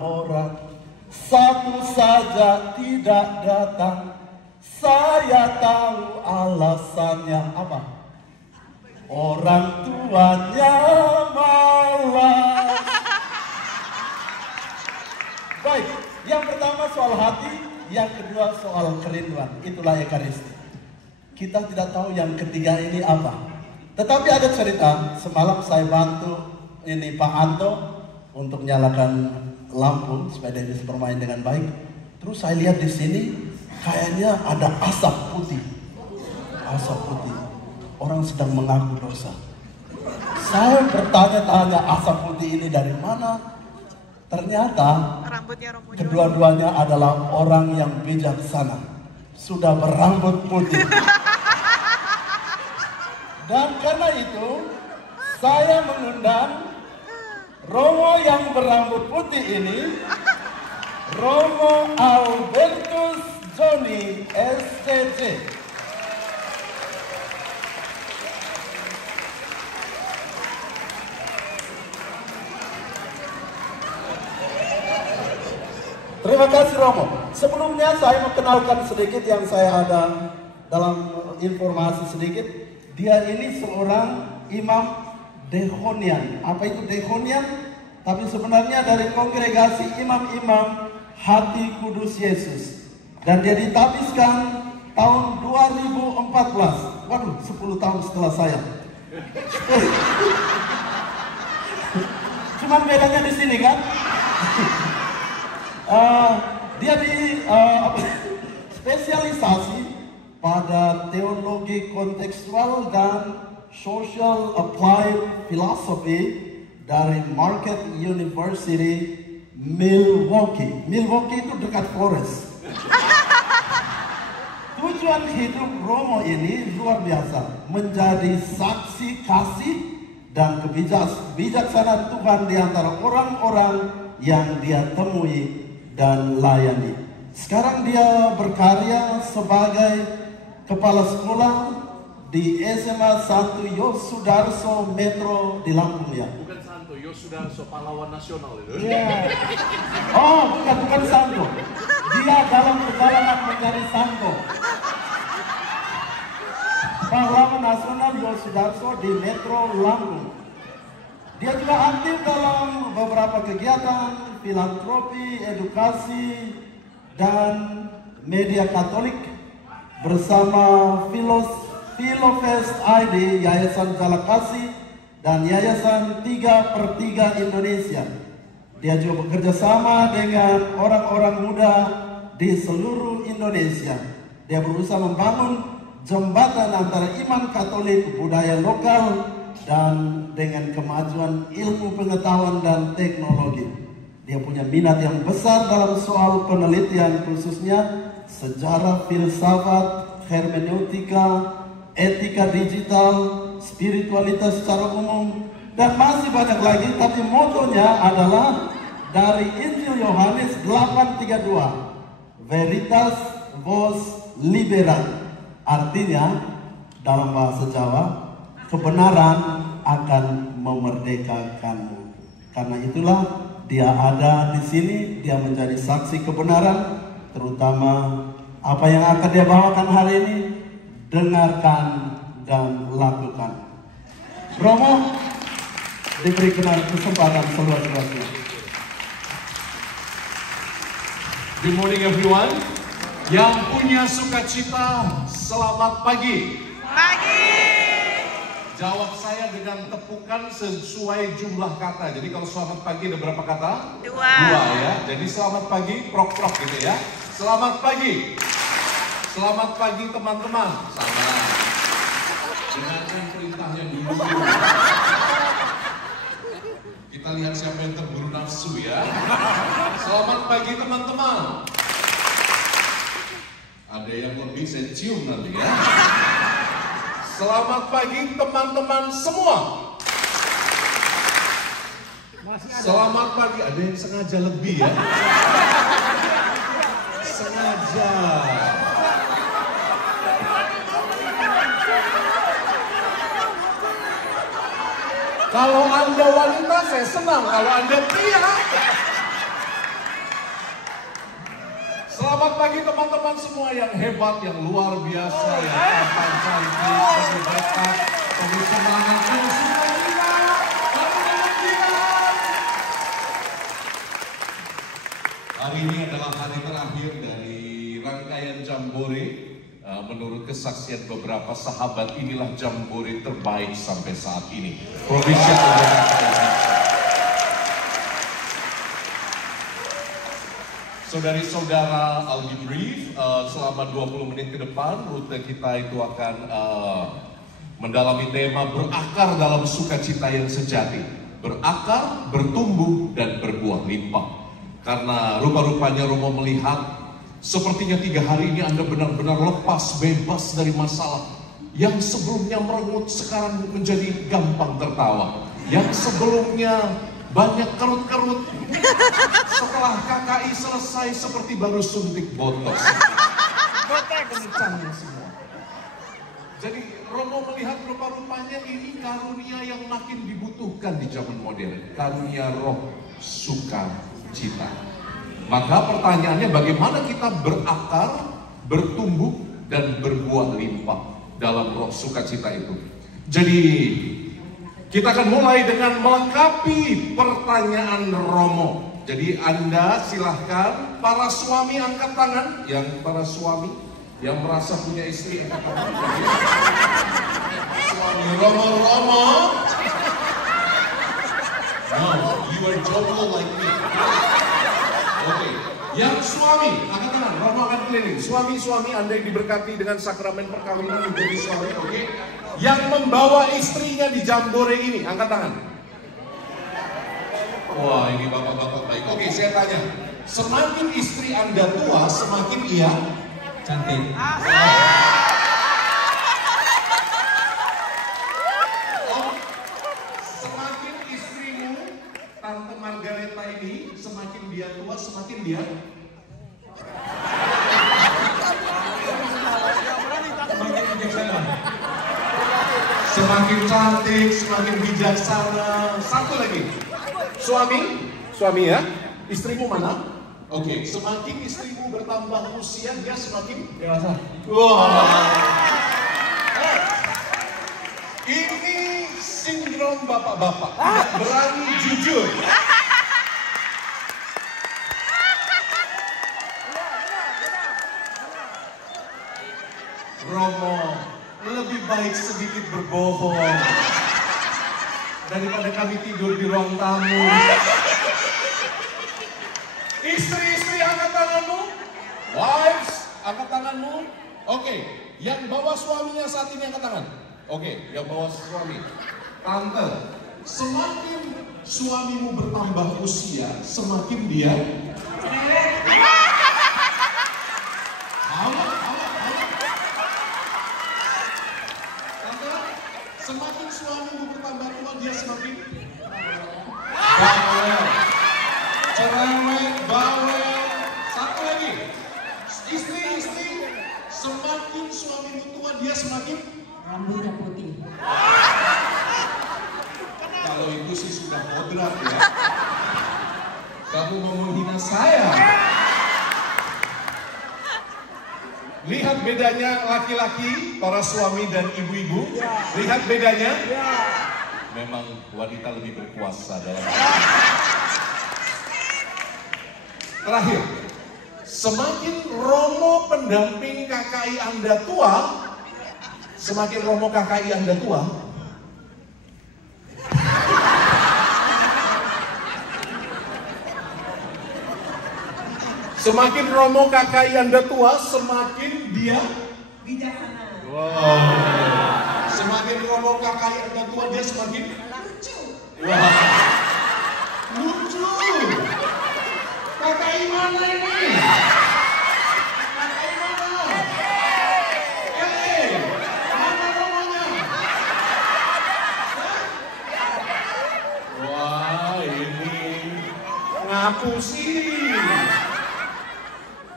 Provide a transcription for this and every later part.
orang, satu saja tidak datang. Saya tahu alasannya apa? Orang tuanya malas. Baik, yang pertama soal hati, yang kedua soal kerinduan. Itulah Ekaristi. Kita tidak tahu yang ketiga ini apa. Tetapi ada cerita, semalam saya bantu ini Pak Anto untuk nyalakan lampu supaya dia bisa bermain dengan baik. Terus saya lihat di sini kayaknya ada asap putih. Asap putih. Orang sedang mengaku dosa. Saya bertanya-tanya asap putih ini dari mana? Ternyata kedua-duanya adalah orang yang bijaksana. Sudah berambut putih. Dan karena itu saya mengundang Romo yang berambut putih ini, Romo Albertus Joni SCC. Terima kasih Romo. Sebelumnya saya mengenalkan sedikit yang saya ada dalam informasi sedikit. Dia ini seorang imam Dehonian. Apa itu Dehonian? Tapi sebenarnya dari kongregasi imam-imam Hati Kudus Yesus. Dan dia ditabiskan tahun 2014. Waduh, 10 tahun setelah saya. Cuman bedanya di sini kan? Dia di spesialisasi pada teologi kontekstual dan social applied philosophy dari Marquette University Milwaukee. Milwaukee itu dekat Flores. Tujuan hidup Romo ini luar biasa, menjadi saksi kasih dan kebijaksanaan Tuhan di antara orang-orang yang dia temui dan layani. Sekarang dia berkarya sebagai kepala sekolah di SMA Santo Yosudarso Metro di Lampung ya. Bukan Santo Yosudarso pahlawan nasional itu. Yeah. Oh, bukan Santo. Dia dalam perjalanan menjadi Santo. Pahlawan nasional Yosudarso di Metro Lampung. Dia juga aktif dalam beberapa kegiatan filantropi, edukasi, dan media Katolik bersama Filofest ID, Yayasan Jalakasi, dan Yayasan 3/3 Indonesia. Dia juga bekerja sama dengan orang-orang muda di seluruh Indonesia. Dia berusaha membangun jembatan antara iman Katolik, budaya lokal, dan dengan kemajuan ilmu pengetahuan dan teknologi. Dia punya minat yang besar dalam soal penelitian, khususnya sejarah, filsafat, hermeneutika, etika digital, spiritualitas secara umum, dan masih banyak lagi. Tapi motonya adalah dari Injil Yohanes 8:32, Veritas Vos Libera. Artinya dalam bahasa Jawa, kebenaran akan memerdekakanmu. Karena itulah dia ada di sini, dia menjadi saksi kebenaran, terutama apa yang akan dia bawakan hari ini. Dengarkan dan lakukan. Romo diberikan kesempatan seluas-luasnya. Good morning everyone. Yang punya sukacita, selamat pagi. Pagi. Jawab saya dengan tepukan sesuai jumlah kata. Jadi kalau selamat pagi ada berapa kata? Dua ya. Jadi selamat pagi, prok-prok gitu ya. Selamat pagi. Selamat pagi teman-teman. Sabar. Dengarkan perintahnya dulu. Kita lihat siapa yang terburu nafsu ya. Selamat pagi teman-teman. Ada yang lebih saya cium nanti ya. Selamat pagi teman-teman semua. Selamat pagi. Ada yang sengaja lebih ya. Sengaja. Kalau Anda wanita, saya senang. Kalau Anda pria. Selamat pagi teman-teman semua yang hebat, yang luar biasa, yang tampan cantik, yang hebat, penuh semangat, penuh sukacita. Hari ini adalah hari terakhir dari rangkaian Jambore. Menurut kesaksian beberapa sahabat, inilah Jambore terbaik sampai saat ini. Provinsial Saudari-saudara, I'll be brief. Selama 20 menit ke depan, rute kita itu akan mendalami tema berakar dalam sukacita yang sejati. Berakar, bertumbuh, dan berbuah limpah. Karena rupa-rupanya Romo melihat, sepertinya 3 hari ini Anda benar-benar lepas, bebas dari masalah. Yang sebelumnya merengut, sekarang menjadi gampang tertawa. Yang sebelumnya banyak kerut-kerut, setelah KKI selesai seperti baru suntik botox. Kencang semua. Jadi Romo melihat rupa-rupanya ini karunia yang makin dibutuhkan di zaman modern. Karunia roh sukacita. Maka pertanyaannya, bagaimana kita berakar, bertumbuh, dan berbuah limpah dalam roh sukacita itu. Jadi kita akan mulai dengan melengkapi pertanyaan Romo. Jadi Anda silahkan, para suami angkat tangan. Yang para suami yang merasa punya istri angkat tangan. Suami Romo. No, you are jomblo like me. Oke, yang suami angkat tangan. Romo akan keliling. Suami-suami Anda yang diberkati dengan sakramen perkawinan menjadi suami. Oke. Yang membawa istrinya di Jambore ini, angkat tangan. Wah, ini bapak-bapak baik. Oke, saya tanya, semakin istri Anda tua, semakin ia cantik. Semakin istrimu, Tante Margareta ini, semakin dia tua, semakin dia semakin cantik, semakin bijaksana. Satu lagi, suami ya, istrimu mana? Oke, semakin istrimu bertambah usia, dia semakin dewasa. Wah, ini sindrom bapak-bapak, tidak berani jujur. Romo, lebih baik sedikit berbohong daripada kami tidur di ruang tamu. Istri-istri angkat tanganmu. Wives, angkat tanganmu. Oke, yang bawa suaminya saat ini angkat tangan. Oke, yang bawa suami. Tante, semakin suamimu bertambah usia, semakin dia semakin suamimu bertambah tua, dia semakin bawel, cerewet, bawel. Satu lagi, istri-istri, semakin suamimu tua, dia semakin rambutnya putih. Kalau itu sih sudah kodrat ya. Kamu mau menghina saya? Lihat bedanya laki-laki, para suami dan ibu-ibu. Lihat bedanya. Memang wanita lebih berkuasa dalam. Terakhir, semakin Romo pendamping KKI Anda tua, semakin Romo KKI Anda tua, semakin Romo KKI Anda tua, semakin dia Bijaksana. wow. Semakin Romo KKI Anda tua, dia semakin Lucu. wah. Lucu. KKI mana ini? KKI mana? Mana Romonya? Wah, ini ngaku sih.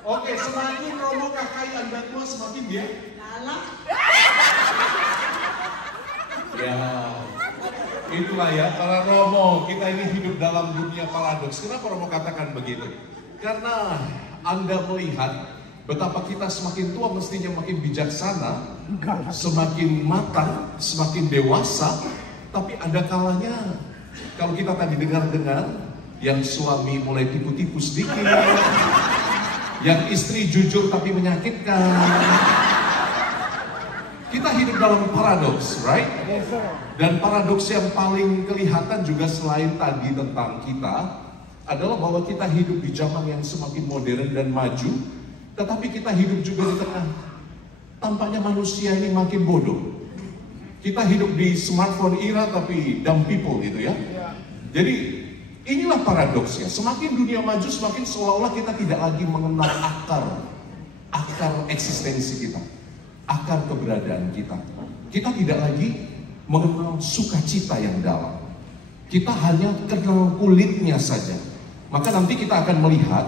Oke, semakin Romo KKI Anda tua, semakin dia Galak. ya. itulah ya, para Romo, kita ini hidup dalam dunia paradoks. Kenapa Romo katakan begitu? Karena Anda melihat betapa kita semakin tua mestinya makin bijaksana, semakin matang, semakin dewasa. Tapi ada kalanya, kalau kita tadi dengar-dengar, yang suami mulai tipu-tipu sedikit, yang istri jujur tapi menyakitkan. Kita hidup dalam paradoks, right? Dan paradoks yang paling kelihatan juga selain tadi tentang kita adalah bahwa kita hidup di zaman yang semakin modern dan maju, tetapi kita hidup juga di tengah tampaknya manusia ini makin bodoh. Kita hidup di smartphone era tapi dumb people gitu ya. Jadi inilah paradoksnya. Semakin dunia maju, semakin seolah-olah kita tidak lagi mengenal akar eksistensi kita, akar keberadaan kita. Kita tidak lagi mengenal sukacita yang dalam. Kita hanya kenal kulitnya saja. Maka nanti kita akan melihat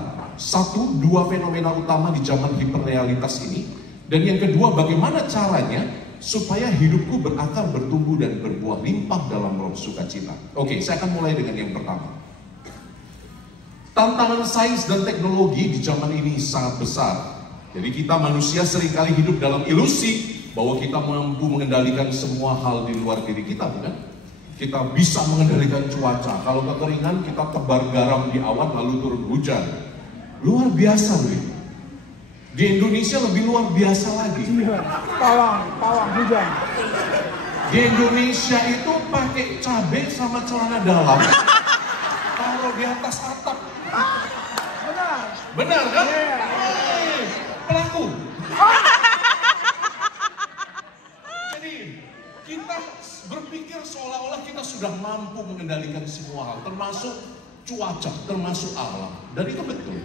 dua fenomena utama di zaman hiperrealitas ini. Dan yang kedua, bagaimana caranya supaya hidupku berakar, bertumbuh, dan berbuah limpah dalam roh sukacita. Oke, saya akan mulai dengan yang pertama. Tantangan sains dan teknologi di zaman ini sangat besar. Jadi kita manusia seringkali hidup dalam ilusi bahwa kita mampu mengendalikan semua hal di luar diri kita, bukan? Kita bisa mengendalikan cuaca. Kalau kekeringan, kita tebar garam di awan lalu turun hujan. Luar biasa, loh. Di Indonesia lebih luar biasa lagi. Pawang hujan. Di Indonesia itu pakai cabai sama celana dalam, taruh di atas atap. Benar kan? Pelaku. Jadi kita berpikir seolah-olah kita sudah mampu mengendalikan semua hal, termasuk cuaca, termasuk alam. Dan itu betul.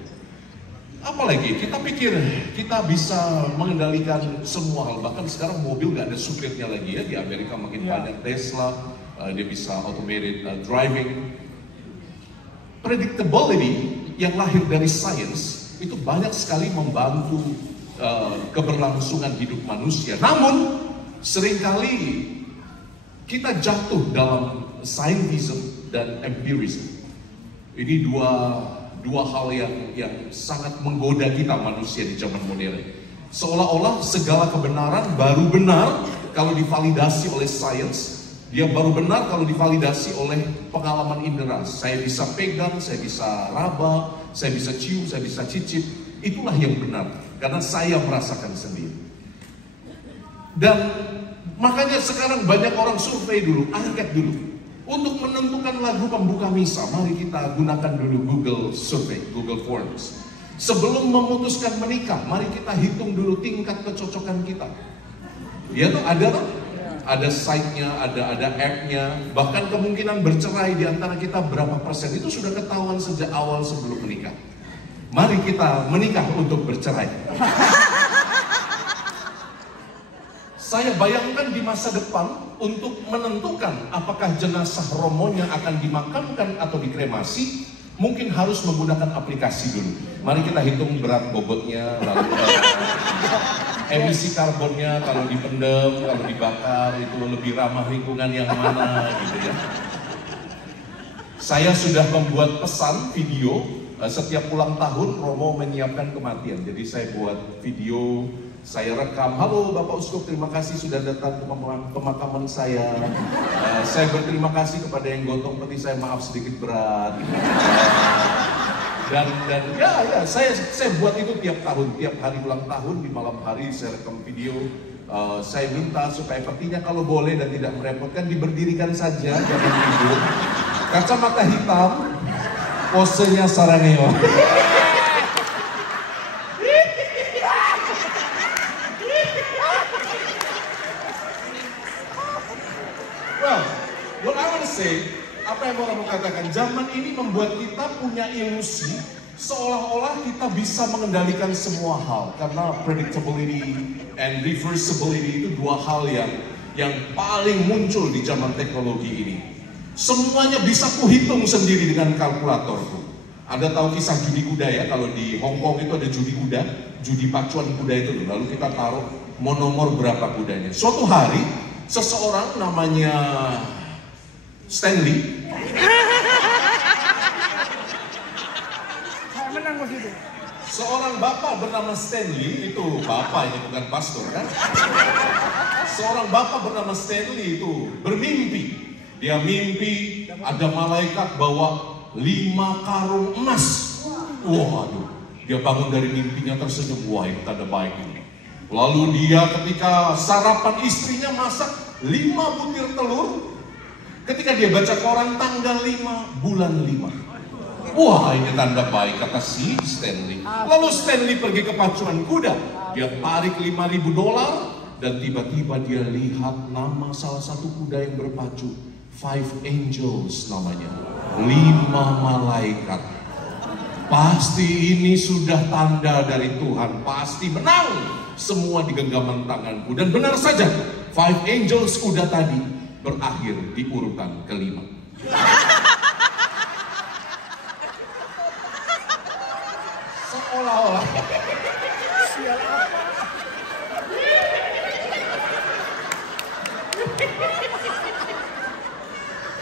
Apalagi kita pikir kita bisa mengendalikan semua hal. Bahkan sekarang mobil nggak ada supirnya lagi ya. Di Amerika makin banyak Tesla, dia bisa automated driving. Predictability yang lahir dari sains itu banyak sekali membantu keberlangsungan hidup manusia. Namun seringkali kita jatuh dalam scientism dan empirism. Ini dua hal yang sangat menggoda kita manusia di zaman modern. Seolah-olah segala kebenaran baru benar kalau divalidasi oleh sains. Dia baru benar kalau divalidasi oleh pengalaman indera. Saya bisa pegang, saya bisa raba, saya bisa cium, saya bisa cicip. Itulah yang benar, karena saya merasakan sendiri. Dan makanya sekarang banyak orang survei dulu, angket dulu. Untuk menentukan lagu pembuka misa, mari kita gunakan dulu Google Survey, Google Forms. Sebelum memutuskan menikah, mari kita hitung dulu tingkat kecocokan kita. Ya tuh ada site-nya, ada app-nya, bahkan kemungkinan bercerai di antara kita berapa persen itu sudah ketahuan sejak awal sebelum menikah. Mari kita menikah untuk bercerai. Saya bayangkan di masa depan untuk menentukan apakah jenazah romonya akan dimakamkan atau dikremasi, mungkin harus menggunakan aplikasi dulu. Mari kita hitung berat bobotnya, lalu emisi karbonnya kalau dipendem, kalau dibakar itu lebih ramah lingkungan yang mana gitu ya. Saya sudah membuat pesan video setiap ulang tahun Romo menyiapkan kematian. Jadi saya buat video, saya rekam, halo Bapak Uskup, terima kasih sudah datang ke pemakaman saya. Saya berterima kasih kepada yang gotong peti saya, maaf sedikit berat. Dan ya saya buat itu tiap tahun, tiap hari ulang tahun di malam hari saya rekam video. Saya minta supaya petinya kalau boleh dan tidak merepotkan diberdirikan saja, jangan tidur. Kacamata hitam, posenya sarangeo. Well, what I want to say, apa yang mau kamu katakan, zaman ini membuat kita punya ilusi seolah-olah kita bisa mengendalikan semua hal, karena predictability and reversibility itu dua hal yang paling muncul di zaman teknologi ini. Semuanya bisa kuhitung sendiri dengan kalkulatorku. Anda tahu kisah judi kuda ya, kalau di Hong Kong itu ada judi kuda, judi pacuan kuda itu, lalu kita taruh monomor berapa kudanya. Suatu hari seseorang namanya Stanley. Saya menang pas itu. Seorang bapak bernama Stanley, itu bapak ini bukan pastor kan? Seorang bapak bernama Stanley itu bermimpi. Dia mimpi ada malaikat bawa 5 karung emas. Waduh, dia bangun dari mimpinya tersenyum. Wah, ini tanda baik ini. Lalu dia ketika sarapan istrinya masak 5 butir telur. Ketika dia baca koran tanggal 5 bulan 5. Wah, ini tanda baik, kata si Stanley. Lalu Stanley pergi ke pacuan kuda. Dia tarik $5.000 dan tiba-tiba dia lihat nama salah satu kuda yang berpacu. 5 angels namanya. 5 malaikat. Pasti ini sudah tanda dari Tuhan. Pasti menang. Semua di genggaman tanganku. Dan benar saja, 5 angels kuda tadi berakhir di urutan kelima. Seolah-olah Sial apa?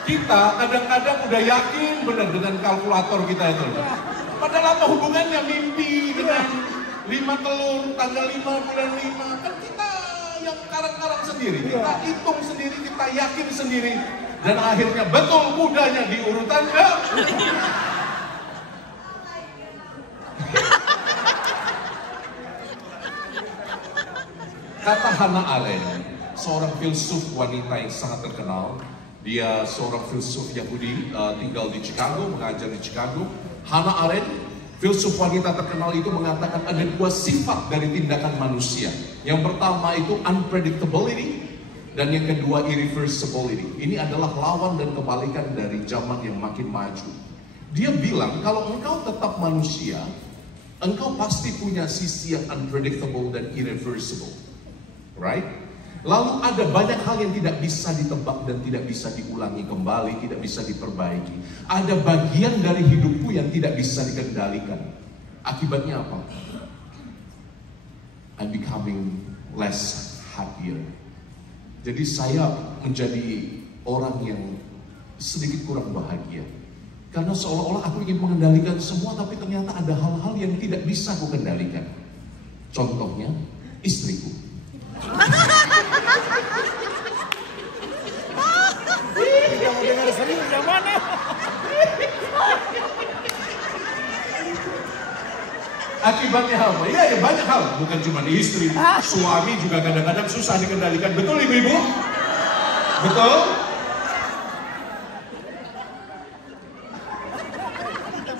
kita kadang-kadang udah yakin benar dengan kalkulator kita itu. Padahal apa hubungannya mimpi dengan 5 telur tanggal 5 bulan 5? Kan kita yang karang-karang sendiri, kita hitung sendiri, kita yakin sendiri. Dan akhirnya betul mudanya di urutan ke. Kata Hannah Arendt, seorang filsuf wanita yang sangat terkenal. Dia seorang filsuf Yahudi, tinggal di Chicago, mengajar di Chicago. Hannah Arendt, filsuf wanita terkenal itu mengatakan ada 2 sifat dari tindakan manusia. Yang pertama itu unpredictability, dan yang kedua irreversibility. Ini adalah lawan dan kebalikan dari zaman yang makin maju. Dia bilang kalau engkau tetap manusia, engkau pasti punya sisi yang unpredictable dan irreversible. Right? Lalu ada banyak hal yang tidak bisa ditebak dan tidak bisa diulangi kembali, tidak bisa diperbaiki. Ada bagian dari hidupku yang tidak bisa dikendalikan. Akibatnya apa? I'm becoming less happier. Jadi saya menjadi orang yang sedikit kurang bahagia. Karena seolah-olah aku ingin mengendalikan semua, tapi ternyata ada hal-hal yang tidak bisa aku kendalikan. Contohnya, istriku. Kita mau dengar serius yang mana? Akibatnya apa? Iya, ya banyak hal. Bukan cuma istri, suami juga kadang-kadang susah dikendalikan. Betul ibu-ibu? Betul?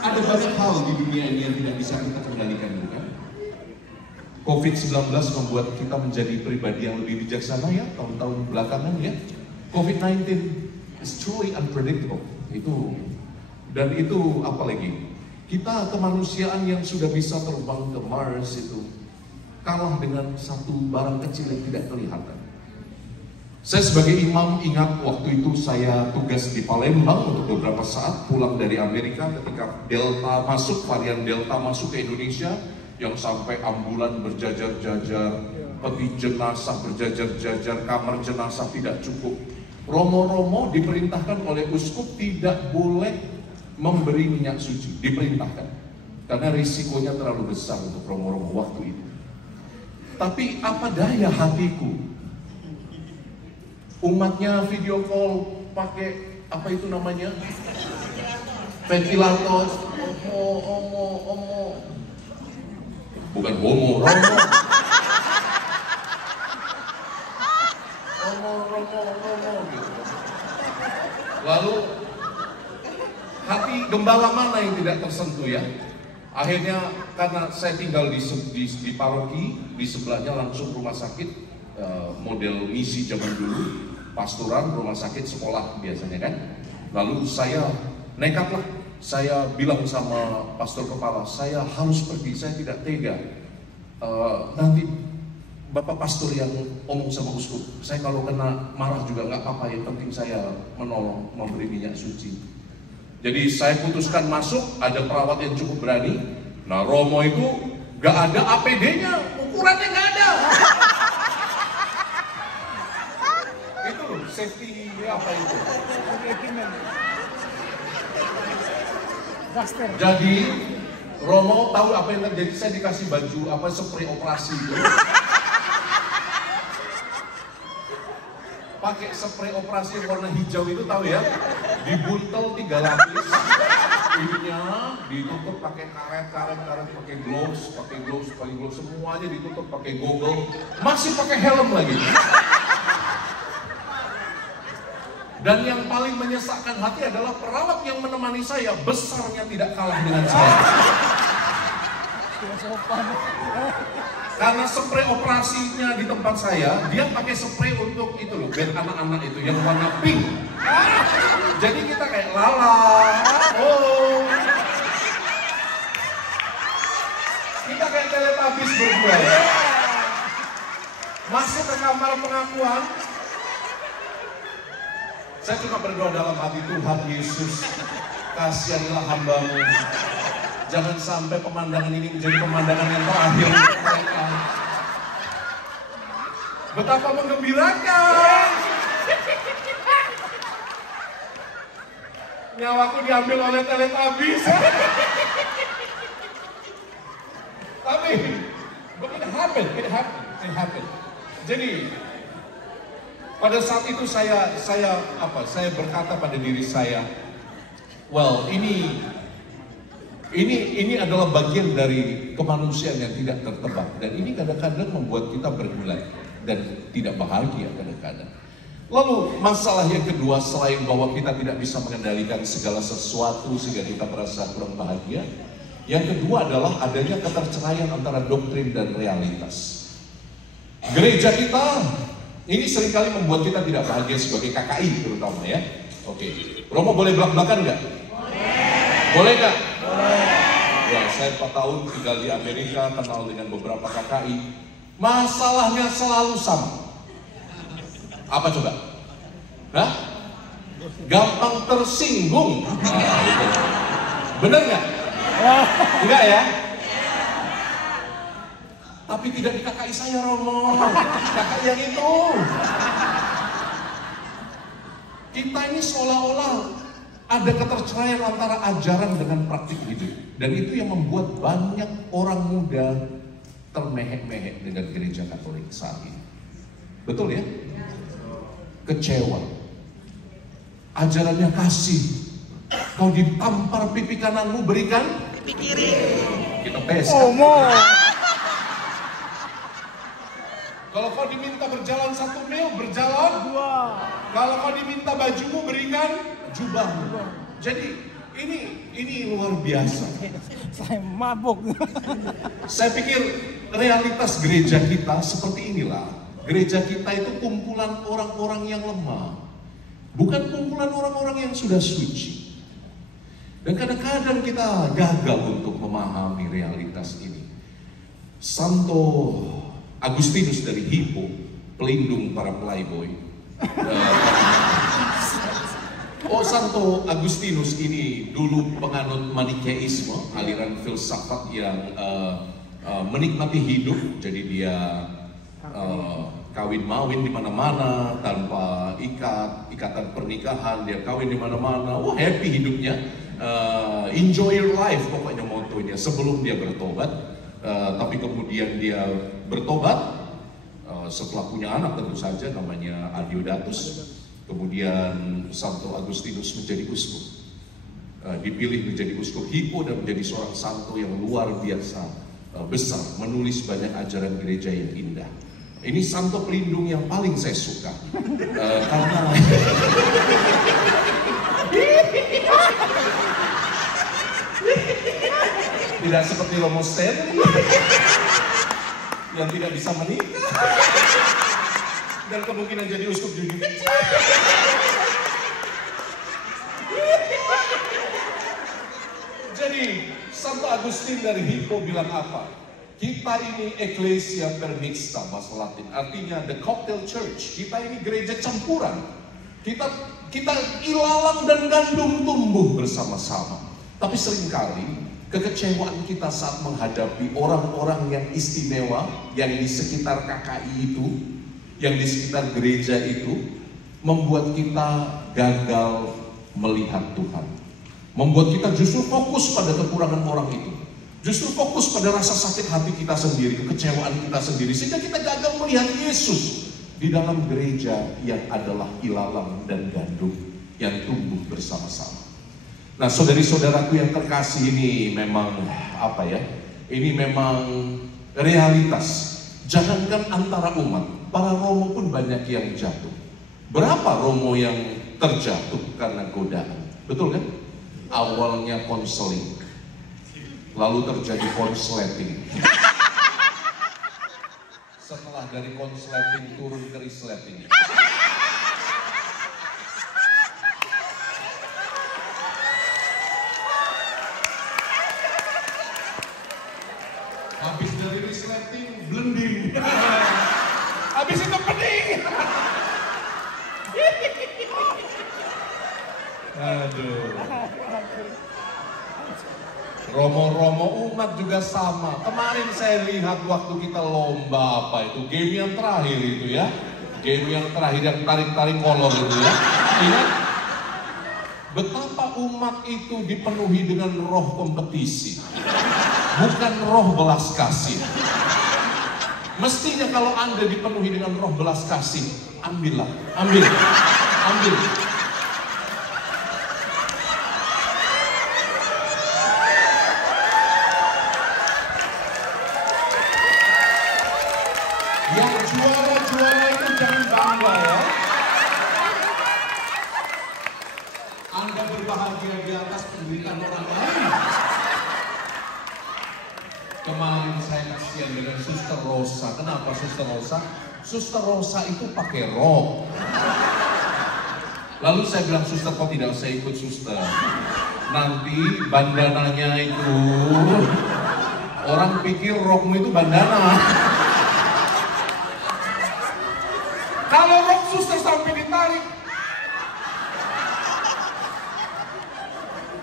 Ada banyak hal di dunia ini yang tidak bisa kita kendalikan juga. COVID-19 membuat kita menjadi pribadi yang lebih bijaksana ya, tahun-tahun belakangan ya. COVID-19 is truly unpredictable. Dan itu apa lagi? Kita kemanusiaan yang sudah bisa terbang ke Mars itu kalah dengan satu barang kecil yang tidak kelihatan. Saya sebagai imam ingat waktu itu saya tugas di Palembang untuk beberapa saat pulang dari Amerika ketika Delta masuk, varian Delta masuk ke Indonesia. Yang sampai ambulan berjajar-jajar, peti jenazah berjajar-jajar, kamar jenazah tidak cukup. Romo-romo diperintahkan oleh uskup tidak boleh memberi minyak suci, diperintahkan. Karena risikonya terlalu besar untuk romo-romo waktu itu. Tapi apa daya hatiku? Umatnya video call pakai apa itu namanya? Ventilator. Omo. Bukan homo, romo. Romo gitu. Lalu hati gembala mana yang tidak tersentuh ya? Akhirnya karena saya tinggal di paroki, di sebelahnya langsung rumah sakit, model misi zaman dulu, pastoran, rumah sakit, sekolah biasanya kan. Lalu saya nekatlah. Saya bilang sama pastor kepala, saya harus pergi, saya tidak tega. Nanti Bapak pastor yang omong sama uskup, saya kalau kena marah juga nggak apa-apa, yang penting saya menolong, memberi minyak suci. Jadi saya putuskan masuk, ada perawat yang cukup berani. Nah Romo itu nggak ada APD-nya, ukurannya nggak ada. Itu safety apa itu? Daster. Jadi Romo tahu apa yang terjadi, saya dikasih baju apa spray operasi itu. Pakai spray operasi yang warna hijau itu tahu ya, dibuntel 3 lapis, ininya ditutup pakai karet, pakai gloves, semuanya ditutup pakai goggle, masih pakai helm lagi. Dan yang paling menyesakkan hati adalah perawat yang menemani saya besarnya tidak kalah dengan saya. Karena spray operasinya di tempat saya, dia pakai spray untuk itu loh, bed anak-anak itu yang warna pink. Jadi kita kayak lala, oh, kita kayak Teletubbies berdua. Masuk ke kamar pengakuan, saya cuma berdoa dalam hati, Tuhan Yesus, kasihanlah hamba-Mu. Jangan sampai pemandangan ini menjadi pemandangan yang terakhir mereka. Betapa menggembirakan. Nyawaku diambil oleh Teletubbies. Tapi, it happened. Jadi, pada saat itu saya berkata pada diri saya, well, ini adalah bagian dari kemanusiaan yang tidak tertebak, dan ini kadang-kadang membuat kita bergulai dan tidak bahagia kadang-kadang. Lalu masalah yang kedua, selain bahwa kita tidak bisa mengendalikan segala sesuatu sehingga kita merasa kurang bahagia, yang kedua adalah adanya keterceraian antara doktrin dan realitas. Gereja kita ini seringkali membuat kita tidak bahagia sebagai KKI terutama ya. Oke, Romo boleh belak-belakan nggak? Boleh nggak? Ya, saya 4 tahun tinggal di Amerika, kenal dengan beberapa KKI. Masalahnya selalu sama. Apa coba? Hah? Gampang tersinggung. Nah, gitu. Bener nggak? Enggak ya? Tapi tidak di KKI saya, Romo. KKI yang itu. Kita ini seolah-olah ada keterceraian antara ajaran dengan praktik hidup. Dan itu yang membuat banyak orang muda termehek-mehek dengan gereja Katolik saat ini. Betul ya? Kecewa. Ajarannya kasih. Kau ditampar pipi kananmu, berikan pipi kiri. Kita tes. Kalau kau diminta berjalan 1 mil, berjalan 2. Kalau kau diminta bajumu, berikan jubahmu. Jadi ini luar biasa. Saya mabuk. Saya pikir realitas gereja kita seperti inilah. Gereja kita itu kumpulan orang-orang yang lemah, bukan kumpulan orang-orang yang sudah suci. Dan kadang-kadang kita gagal untuk memahami realitas ini. Santo Agustinus dari Hippo, pelindung para playboy. Santo Agustinus ini dulu penganut Manikeisme, aliran filsafat yang menikmati hidup. Jadi dia kawin-mawin di mana-mana tanpa ikatan pernikahan, dia kawin di mana-mana. Wah, happy hidupnya. Enjoy your life pokoknya motonya sebelum dia bertobat. Tapi kemudian dia bertobat setelah punya anak tentu saja, namanya Adiodatus. Kemudian Santo Agustinus menjadi uskup, dipilih menjadi uskup Hippo dan menjadi seorang santo yang luar biasa besar, menulis banyak ajaran gereja yang indah. Ini santo pelindung yang paling saya suka karena tidak seperti Romo Stanley yang tidak bisa menikah dan kemungkinan jadi uskup juga kecil. Jadi Santo Agustin dari Hippo bilang apa? Kita ini Ecclesia Permixta, bahasa Latin, artinya the cocktail church. Kita ini gereja campuran. Kita ilalang dan gandum tumbuh bersama-sama. Tapi seringkali kekecewaan kita saat menghadapi orang-orang yang istimewa yang di sekitar KKI itu, yang di sekitar gereja itu, membuat kita gagal melihat Tuhan. Membuat kita justru fokus pada kekurangan orang itu. Justru fokus pada rasa sakit hati kita sendiri, kekecewaan kita sendiri. Sehingga kita gagal melihat Yesus di dalam gereja yang adalah ilalang dan gandum yang tumbuh bersama-sama. Nah, saudari-saudaraku yang terkasih, ini memang apa ya? Ini memang realitas. Jangankan antara umat, para romo pun banyak yang jatuh. Berapa romo yang terjatuh karena godaan? Betul kan? Awalnya konseling, lalu terjadi konsleting. Setelah dari konsleting turun ke resleting. Habis dari resleting, blending. Habis itu pening. Aduh. Romo-romo umat juga sama. Kemarin saya lihat waktu kita lomba apa itu, game yang terakhir itu ya. Game yang terakhir yang tarik-tarik kolor itu ya. Ingat? Betapa umat itu dipenuhi dengan roh kompetisi. Bukan roh belas kasih. Mestinya kalau Anda dipenuhi dengan roh belas kasih, ambillah, ambil. Yang juara-juara itu jangan bangga ya. Anda berbahagia di atas penderitaan orang lain. Kemarin saya kasihan dengan Suster Rosa. Kenapa Suster Rosa? Suster Rosa itu pakai rok. Lalu saya bilang, Suster kok tidak usah ikut Suster. Nanti bandananya itu, orang pikir rokmu itu bandana. Kalau rok Suster sampai ditarik,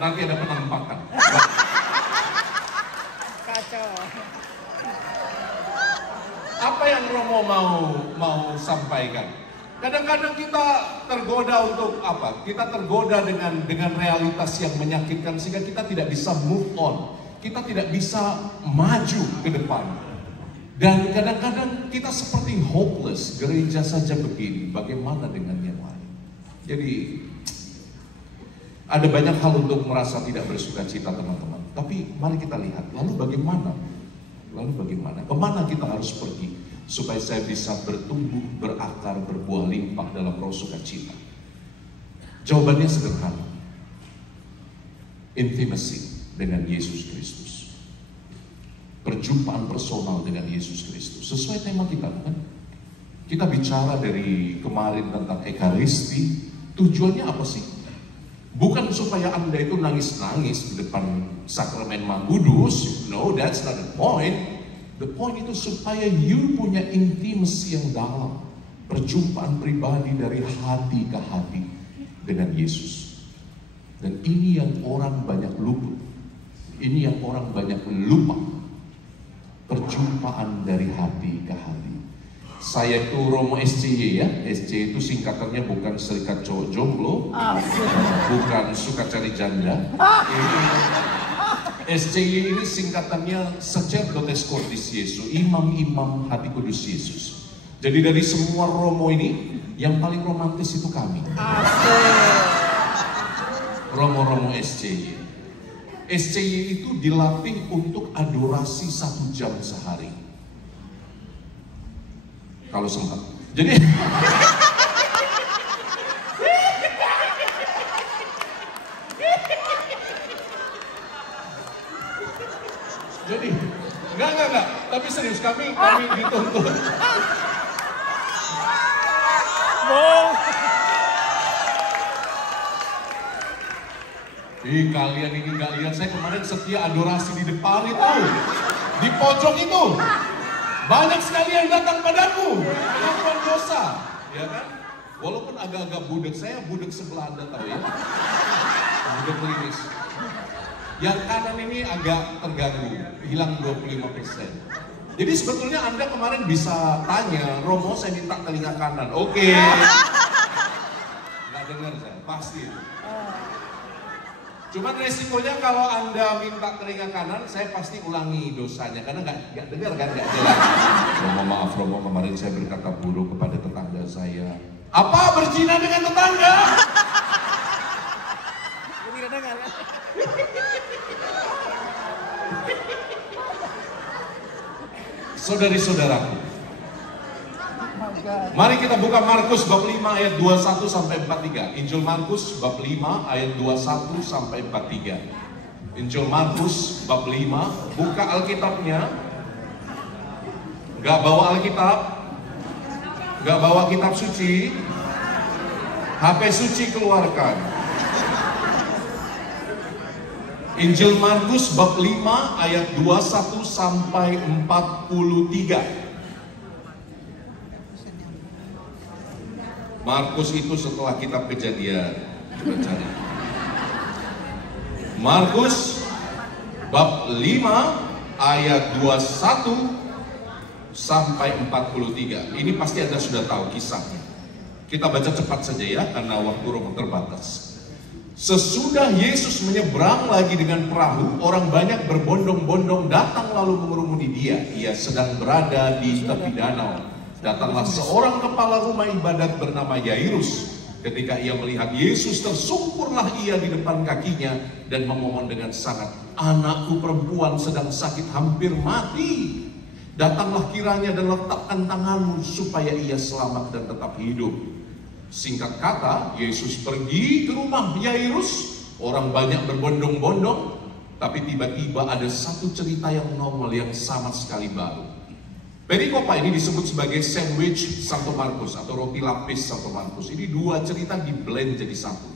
nanti ada penampakan. Kacau. Apa yang Romo mau sampaikan? Kadang-kadang kita tergoda untuk apa? Kita tergoda dengan realitas yang menyakitkan sehingga kita tidak bisa move on. Kita tidak bisa maju ke depan. Dan kadang-kadang kita seperti hopeless, gereja saja begini, bagaimana dengan yang lain? Jadi ada banyak hal untuk merasa tidak bersuka cita teman-teman. Tapi mari kita lihat, lalu bagaimana? Lalu bagaimana? Kemana kita harus pergi supaya saya bisa bertumbuh, berakar, berbuah limpah dalam roh sukacita? Jawabannya sederhana. Intimacy dengan Yesus Kristus. Perjumpaan personal dengan Yesus Kristus. Sesuai tema kita, kan? Kita bicara dari kemarin tentang Ekaristi. Tujuannya apa sih? Bukan supaya Anda itu nangis-nangis di depan sakramen Maha Kudus. No, that's not the point. The point itu supaya you punya intimacy yang dalam. Perjumpaan pribadi dari hati ke hati dengan Yesus. Dan ini yang orang banyak luput. Ini yang orang banyak lupa. Perjumpaan dari hati ke hati. Saya itu Romo SCY ya. SCY itu singkatannya bukan Serikat Cowok Jomblo, bukan suka cari janda. SCY ini singkatannya Sacerdotes Cordis Jesu, imam-imam hati kudus Yesus. Jadi dari semua Romo ini, yang paling romantis itu kami. Romo-Romo SCY. SCY itu dilatih untuk adorasi 1 jam sehari. Kalau sempat. Jadi enggak. Tapi serius kami dituntut. Kalian ini nggak lihat saya kemarin setia adorasi di depan itu, di pojok itu. Banyak sekali yang datang padaku, pengakuan dosa, ya kan? Walaupun agak-agak budek, saya budek sebelah Anda tahu ya, budek klinis. Yang kanan ini agak terganggu, hilang 25%. Jadi sebetulnya Anda kemarin bisa tanya, Romo saya minta telinga kanan, oke. dengar saya, pasti. Cuman resikonya kalau Anda minta telinga kanan, saya pasti ulangi dosanya karena nggak dengar kan, nggak jelas. Romo, maaf Romo, kemarin saya berkata buruk kepada tetangga saya. Apa berzina dengan tetangga? Tidak dengar kan? Saudari-saudaraku, mari kita buka Markus bab 5 ayat 21 sampai 43. Injil Markus bab 5 ayat 21 sampai 43. Injil Markus bab 5, buka Alkitabnya. Gak bawa Alkitab, gak bawa kitab suci, HP suci keluarkan. Injil Markus bab 5 ayat 21 sampai 43. Markus itu setelah kitab Kejadian. Coba cari. Markus bab 5 ayat 21 sampai 43. Ini pasti Anda sudah tahu kisahnya. Kita baca cepat saja ya, karena waktu Romo terbatas. Sesudah Yesus menyeberang lagi dengan perahu, orang banyak berbondong-bondong datang lalu mengerumuni dia. Ia sedang berada di tepi danau. Datanglah seorang kepala rumah ibadat bernama Yairus. Ketika ia melihat Yesus, tersungkurlah ia di depan kakinya dan memohon dengan sangat, "Anakku perempuan sedang sakit hampir mati. Datanglah kiranya dan letakkan tanganmu supaya ia selamat dan tetap hidup." Singkat kata, Yesus pergi ke rumah Yairus. Orang banyak berbondong-bondong, tapi tiba-tiba ada satu cerita yang nongol yang sama sekali baru. Perikopa ini disebut sebagai sandwich Santo Markus atau roti lapis Santo Markus. Ini dua cerita di blend jadi satu.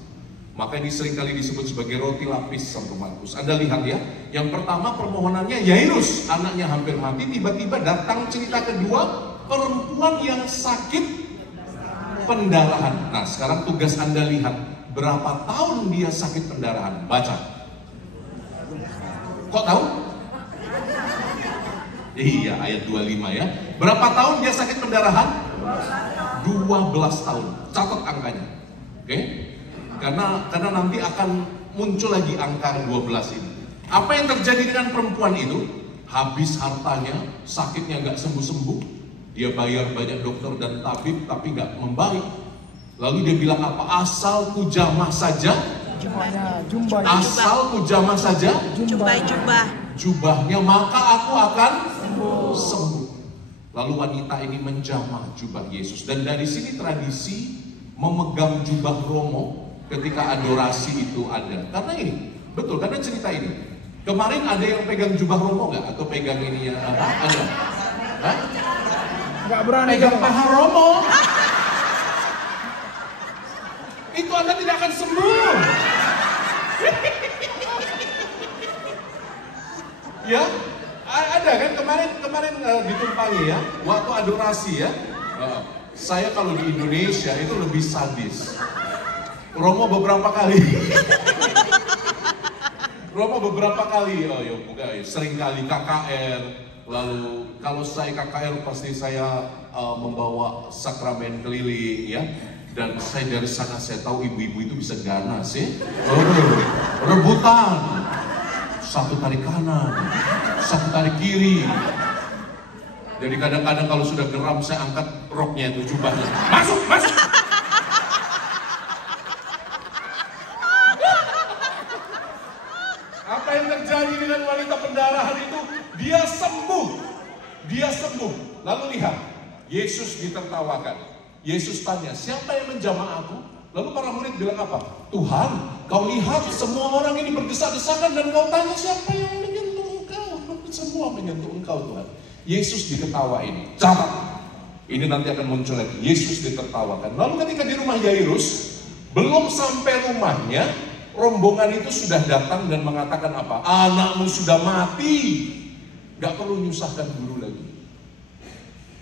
Maka ini seringkali disebut sebagai roti lapis Santo Markus. Anda lihat ya, yang pertama permohonannya Yairus, anaknya hampir mati. Tiba-tiba datang cerita kedua, perempuan yang sakit pendarahan. Nah, sekarang tugas Anda lihat berapa tahun dia sakit pendarahan. Baca. Kok tahu? Iya, ayat 25 ya. Berapa tahun dia sakit pendarahan? 12 tahun. Catat angkanya. Oke? Karena nanti akan muncul lagi angka 12 ini. Apa yang terjadi dengan perempuan itu? Habis hartanya, sakitnya nggak sembuh-sembuh. Dia bayar banyak dokter dan tabib, tapi nggak membaik. Lalu dia bilang apa? Asal ku jamah saja. Asal ku jamah saja. Jubahnya, maka aku akan sembuh. Lalu wanita ini menjamah jubah Yesus. Dan dari sini tradisi memegang jubah Romo ketika adorasi itu ada. Karena ini, betul, karena cerita ini. Kemarin ada yang pegang jubah Romo nggak? Atau pegang ini ya? Ada? Hah? Nggak berani pegang paha Romo. Itu Anda tidak akan sembuh. Ya, ada kan kemarin ditumpangi ya, waktu adorasi ya. Saya kalau di Indonesia itu lebih sadis. Romo beberapa kali. Romo beberapa kali, oh ya bukan, sering kali KKR. Lalu kalau saya KKR pasti saya membawa sakramen keliling ya. Dan saya dari sana saya tahu ibu-ibu itu bisa ganas ya. Rebutan. Satu tarik kanan, satu tarik kiri. Jadi kadang-kadang kalau sudah geram saya angkat roknya itu, jubahnya. Masuk, masuk. Apa yang terjadi dengan wanita pendarahan itu? Dia sembuh. Dia sembuh. Lalu lihat, Yesus ditertawakan. Yesus tanya, siapa yang menjamah aku? Lalu para murid bilang apa? Tuhan, kau lihat semua orang ini berdesak-desakan dan kau tanya siapa yang menyentuh engkau? Semua menyentuh engkau Tuhan. Yesus diketawain. Catat. Ini nanti akan muncul lagi. Yesus ditertawakan. Lalu ketika di rumah Yairus, belum sampai rumahnya, rombongan itu sudah datang dan mengatakan apa? Anakmu sudah mati. Gak perlu nyusahkan guru lagi.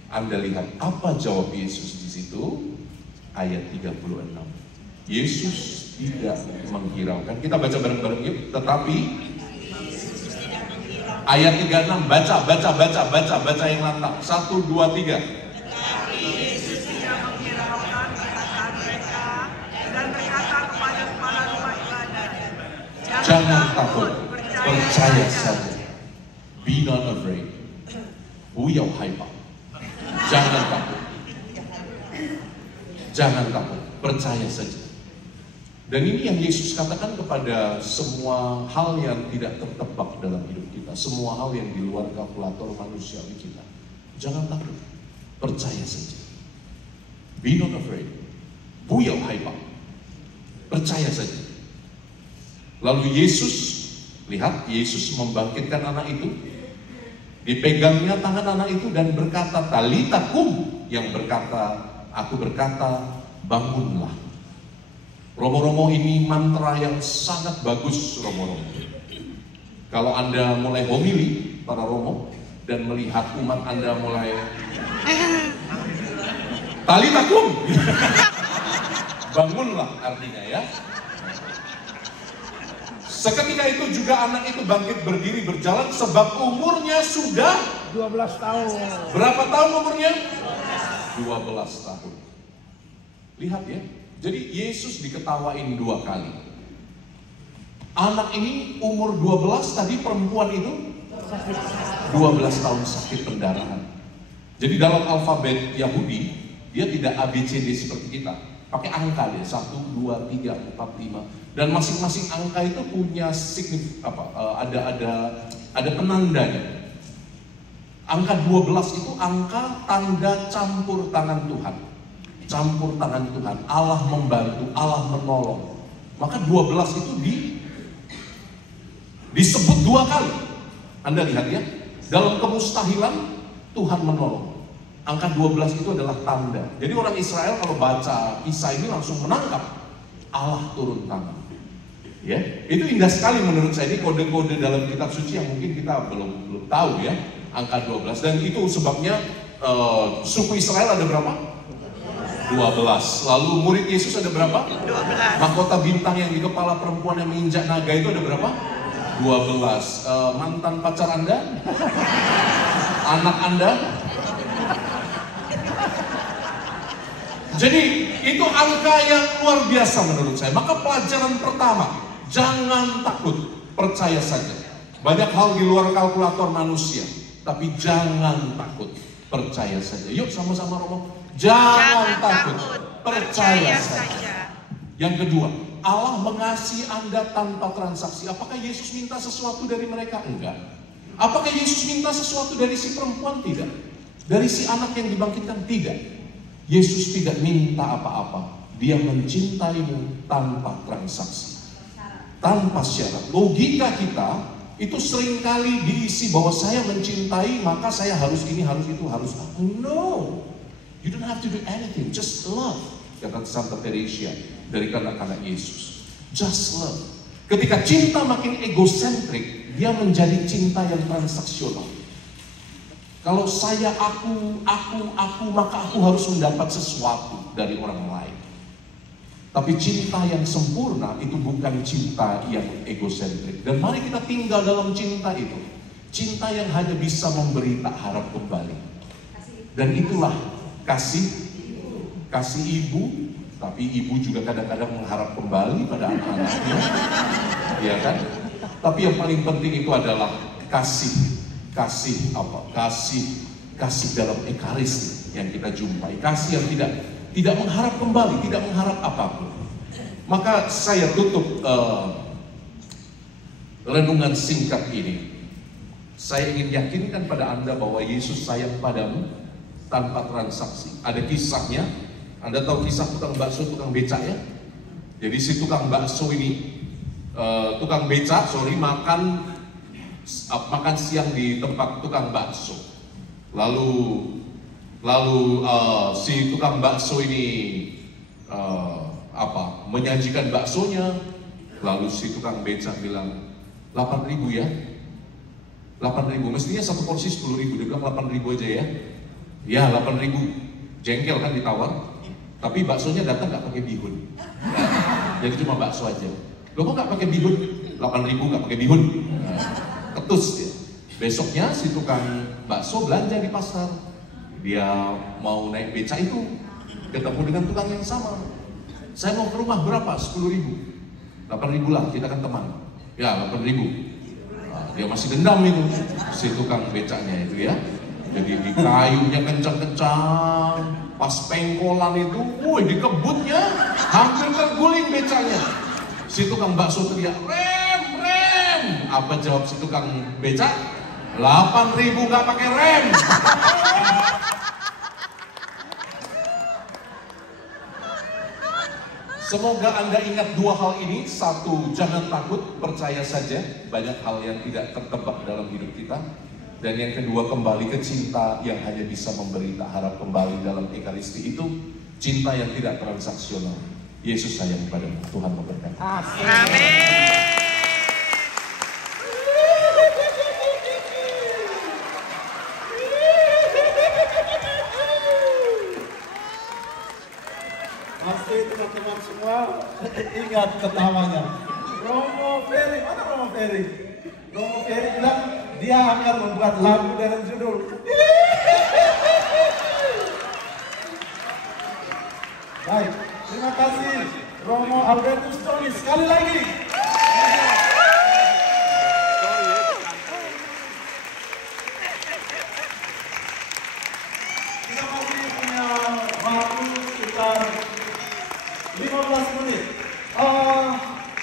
Anda lihat apa jawab Yesus di situ? Ayat 36. Yesus tidak menghiraukan. Kita baca bareng-bareng yuk. Tetapi ayat 36, baca yang lantang. 1, 2, 3. Tetapi Yesus tidak menghiraukan perkataan mereka dan mereka Jangan takut, percaya saja. Be not afraid. Buyau haipa. Jangan takut. Jangan takut, percaya saja. Dan ini yang Yesus katakan kepada semua hal yang tidak tertebak dalam hidup kita, semua hal yang di luar kalkulator manusiawi kita. Jangan takut, percaya saja. Be not afraid. Buyau haipa. Percaya saja. Lalu Yesus, lihat, Yesus membangkitkan anak itu. Dipegangnya tangan anak itu dan berkata, Talita kum, yang berkata, aku berkata, bangunlah. Romo-romo, ini mantra yang sangat bagus, romo-romo. Kalau Anda mulai homili, para romo, dan melihat umat Anda mulai Talita kum, bangunlah artinya ya. Seketika itu juga anak itu bangkit berdiri berjalan sebab umurnya sudah 12 tahun. Berapa tahun umurnya? 12 tahun. Lihat ya, jadi Yesus diketawain 2 kali. Anak ini umur 12, tadi perempuan itu 12 tahun sakit pendarahan. Jadi dalam alfabet Yahudi, dia tidak ABCD seperti kita. Pakai angka dia, 1, 2, 3, 4, 5. Dan masing-masing angka itu punya ada penandanya. Angka 12 itu angka tanda campur tangan Tuhan. Campur tangan Tuhan, Allah membantu, Allah menolong. Maka 12 itu disebut 2 kali. Anda lihat ya, dalam kemustahilan Tuhan menolong. Angka 12 itu adalah tanda. Jadi orang Israel kalau baca kisah ini langsung menangkap Allah turun tangan. Ya, itu indah sekali menurut saya. Ini kode-kode dalam kitab suci yang mungkin kita belum tahu ya, angka 12. Dan itu sebabnya suku Israel ada berapa? 12. Lalu murid Yesus ada berapa? 12. Mahkota bintang yang di kepala perempuan yang menginjak naga itu ada berapa? 12. Mantan pacar Anda? Anak Anda? Jadi itu angka yang luar biasa menurut saya. Maka pelajaran pertama, jangan takut, percaya saja. Banyak hal di luar kalkulator manusia, tapi jangan takut, percaya saja. Yuk sama-sama ngomong, jangan takut, percaya saja. Yang kedua, Allah mengasihi Anda tanpa transaksi. Apakah Yesus minta sesuatu dari mereka? Enggak. Apakah Yesus minta sesuatu dari si perempuan? Tidak. Dari si anak yang dibangkitkan? Tidak. Yesus tidak minta apa-apa. Dia mencintaimu tanpa transaksi, tanpa syarat. Logika kita itu seringkali diisi bahwa saya mencintai maka saya harus ini, harus itu, harus apa. No, you don't have to do anything, just love. Kata Santa Teresia dari anak-anak Yesus, just love. Ketika cinta makin egosentrik, dia menjadi cinta yang transaksional. Kalau saya aku, maka aku harus mendapat sesuatu dari orang lain. Tapi cinta yang sempurna itu bukan cinta yang egosentrik. Dan mari kita tinggal dalam cinta itu. Cinta yang hanya bisa memberi, tak harap kembali. Dan itulah kasih ibu. Tapi ibu juga kadang-kadang mengharap kembali pada anak-anaknya. Ya kan? Tapi yang paling penting itu adalah kasih dalam ekaristi yang kita jumpai, kasih yang tidak mengharap kembali, tidak mengharap apapun. Maka saya tutup renungan singkat ini. Saya ingin yakinkan pada Anda bahwa Yesus sayang padamu tanpa transaksi. Ada kisahnya. Anda tahu kisah tukang bakso, tukang becak ya? Jadi si tukang bakso ini, tukang becak, makan siang di tempat tukang bakso. Lalu si tukang bakso ini menyajikan baksonya. Lalu si tukang becak bilang 8.000 ya. 8.000, mestinya satu porsi 10.000. Dia bilang 8.000 aja ya. Ya 8.000. Jengkel kan ditawar. Tapi baksonya datang nggak pakai bihun. Nah, jadi cuma bakso aja. Lo kok nggak pakai bihun? 8.000 nggak pakai bihun. Nah, ketus dia. Besoknya si tukang bakso belanja di pasar. Dia mau naik beca itu, ketemu dengan tukang yang sama. Saya mau ke rumah berapa? 10.000. 8.000 lah, kita kan teman. Ya, 8.000. Nah, dia masih dendam itu, si tukang becaknya itu ya. Jadi di kayunya kencang-kencang, pas pengkolan itu, woi dikebutnya, hampir terguling becaknya. Si tukang bakso teriak, rem, rem. Apa jawab si tukang becak? 8.000 nggak pakai rem. Semoga Anda ingat dua hal ini. Satu, jangan takut, percaya saja. Banyak hal yang tidak tertebak dalam hidup kita. Dan yang kedua, kembali ke cinta yang hanya bisa memberi, tak harap kembali dalam Ekaristi itu. Cinta yang tidak transaksional. Yesus sayang padamu. Tuhan memberkati. Amin. Pasti teman-teman semua ingat ketawanya. Romo Ferry, mana Romo Ferry? Romo Ferry bilang dia akan membuat lagu dengan judul Baik, terima kasih Romo Albertus Tony sekali lagi. Kita masih punya waktu sekitar 15 menit.